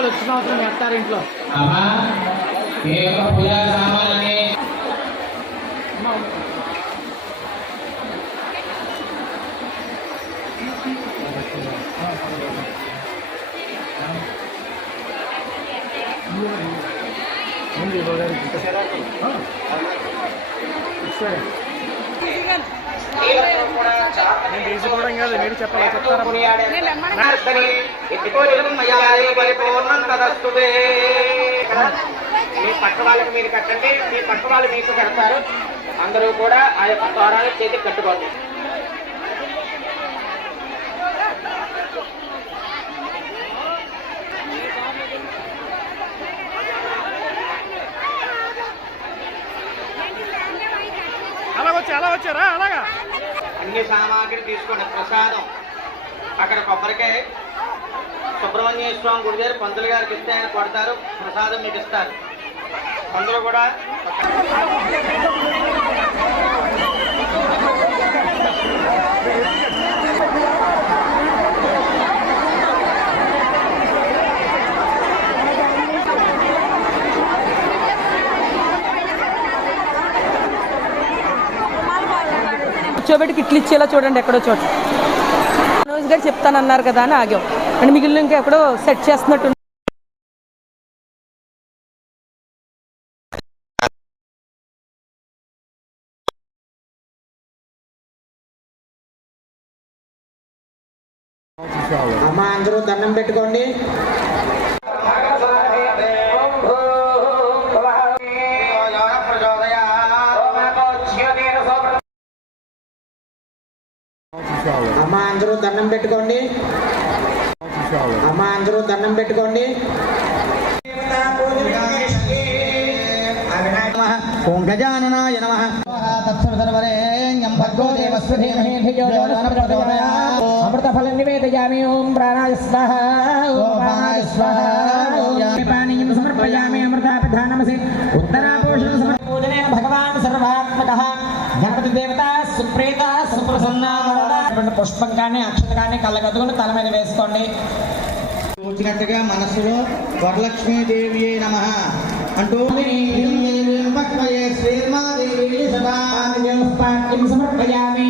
వాళ్ళు వచ్చిన సంవత్సరం చేస్తారు ఇంట్లో. తీసుకోవడం కాదు, మీరు చెప్పాలి. చెప్తారా? మీ పక్క వాళ్ళకి మీరు కట్టండి, మీ పక్క వాళ్ళు మీకు కడతారు. అందరూ కూడా ఆ యొక్క ద్వారాలు చేతికి కట్టుకోండి. అలా వచ్చారా? అలాగా అన్ని సామాగ్రి తీసుకోండి. ప్రసాదం అక్కడ కొబ్బరికాయ సుబ్రహ్మణ్య స్వామి గుడి దగ్గర పంతులు గారికి ఇస్తే ఆయన కొడతారు, ప్రసాదం మీకు ఇస్తారు. పంతులు కూడా కూర్చోబెట్టి ఇట్లు ఇచ్చేలా చూడండి. ఎక్కడో చోట మనోజ్ గారు చెప్తానన్నారు కదా అని ఆగాం. అండ్ మిగిలిన ఇంకా ఎక్కడో సెట్ చేస్తున్నట్టు. అమ్మ అందరూ దండం పెట్టుకోండి. అమ్మ అందరూ దండం పెట్టుకోండి. అమ్మ అందరూ దండం పెట్టుకోండి. ఓం గజాననాయ నమః. అమృతఫలం నివేదయామి. ఓం ప్రాణాయ స్వాహ. ఓం ప్రాణాయ స్వాహ. పానీయం సమర్పయామి. అమృతాపధానమసి ఉత్తరాపోషణ సమర్పూజనేన భగవాన్ సర్వాత్మకః గణపతి దేవత సుప్రీత సుప్రసన్న. పుష్పం కానీ అక్షత కానీ కళ్ళగద్దుకుని తల మీద వేసుకోండి. వచ్చినట్టుగా మనసులో వరలక్ష్మీదేవి నమః అంటూ సమర్పయామి.